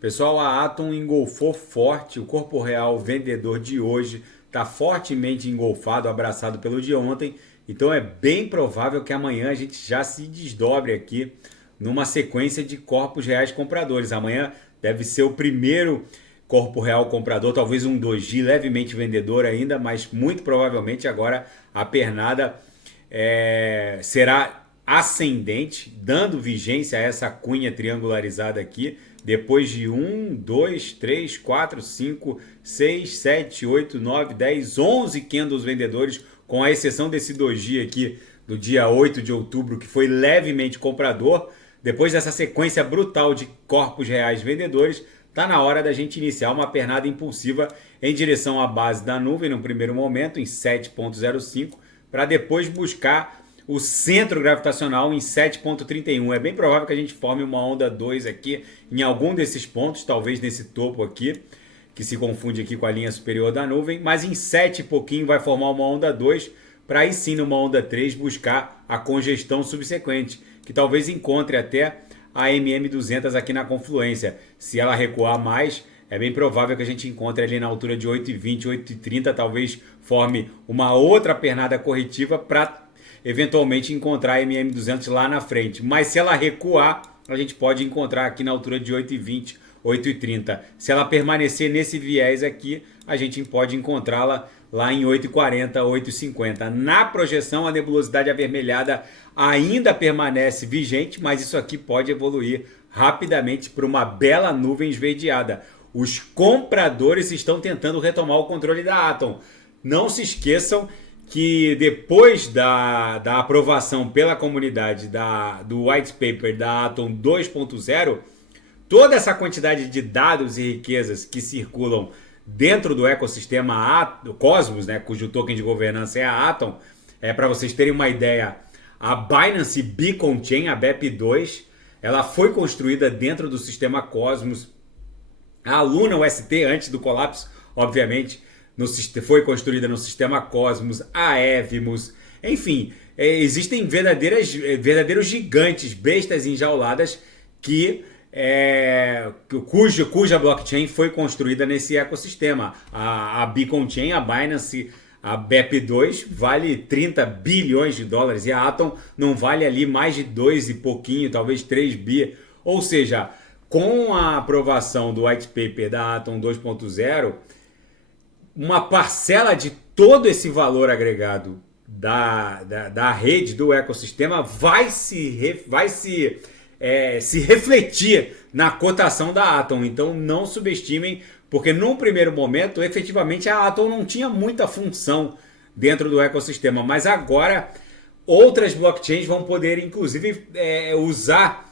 Pessoal, a Atom engolfou forte. O corpo real vendedor de hoje está fortemente engolfado, abraçado pelo de ontem. Então é bem provável que amanhã a gente já se desdobre aqui numa sequência de corpos reais compradores. Amanhã deve ser o primeiro corpo real comprador, talvez um doji levemente vendedor ainda, mas muito provavelmente agora a pernada será ascendente, dando vigência a essa cunha triangularizada aqui, depois de 1, 2, 3, 4, 5, 6, 7, 8, 9, 10, 11 candles vendedores, com a exceção desse doji aqui do dia 8 de outubro, que foi levemente comprador. Depois dessa sequência brutal de corpos reais vendedores, está na hora da gente iniciar uma pernada impulsiva em direção à base da nuvem no primeiro momento, em 7,05, para depois buscar o centro gravitacional em 7,31. É bem provável que a gente forme uma onda 2 aqui em algum desses pontos, talvez nesse topo aqui, que se confunde aqui com a linha superior da nuvem, mas em 7 e pouquinho vai formar uma onda 2, para aí sim numa onda 3 buscar a congestão subsequente, que talvez encontre até a MM200 aqui na confluência. Se ela recuar mais, é bem provável que a gente encontre ali na altura de 8,20, 8,30, talvez forme uma outra pernada corretiva para eventualmente encontrar a MM200 lá na frente. Mas se ela recuar, a gente pode encontrar aqui na altura de 8,20, 8,30. Se ela permanecer nesse viés aqui, a gente pode encontrá-la lá em 8,40, 8,50. Na projeção, a nebulosidade avermelhada ainda permanece vigente, mas isso aqui pode evoluir rapidamente para uma bela nuvem esverdeada. Os compradores estão tentando retomar o controle da Atom. Não se esqueçam que depois da aprovação pela comunidade do white paper da Atom 2.0, toda essa quantidade de dados e riquezas que circulam dentro do ecossistema Cosmos, né, cujo token de governança é a Atom, para vocês terem uma ideia, a Binance Beacon Chain, a BEP2, ela foi construída dentro do sistema Cosmos. A Luna UST, antes do colapso, obviamente, foi construída no sistema Cosmos, a Evmos, enfim, existem verdadeiros gigantes, bestas enjauladas cuja blockchain foi construída nesse ecossistema. A Beacon Chain, a Binance, a BEP2 vale 30 bilhões de dólares e a Atom não vale ali mais de 2 e pouquinho, talvez 3 bi. Ou seja, com a aprovação do white paper da Atom 2.0, uma parcela de todo esse valor agregado da rede, do ecossistema, vai se refletir na cotação da Atom. Então não subestimem, porque num primeiro momento, efetivamente, a Atom não tinha muita função dentro do ecossistema, mas agora outras blockchains vão poder, inclusive, usar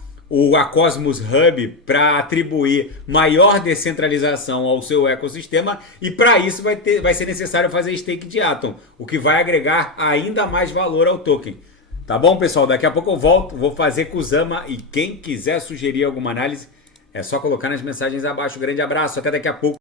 a Cosmos Hub para atribuir maior descentralização ao seu ecossistema, e para isso vai ser necessário fazer stake de Atom, o que vai agregar ainda mais valor ao token. Tá bom, pessoal? Daqui a pouco eu volto, vou fazer Kusama, e quem quiser sugerir alguma análise, é só colocar nas mensagens abaixo. Grande abraço, até daqui a pouco.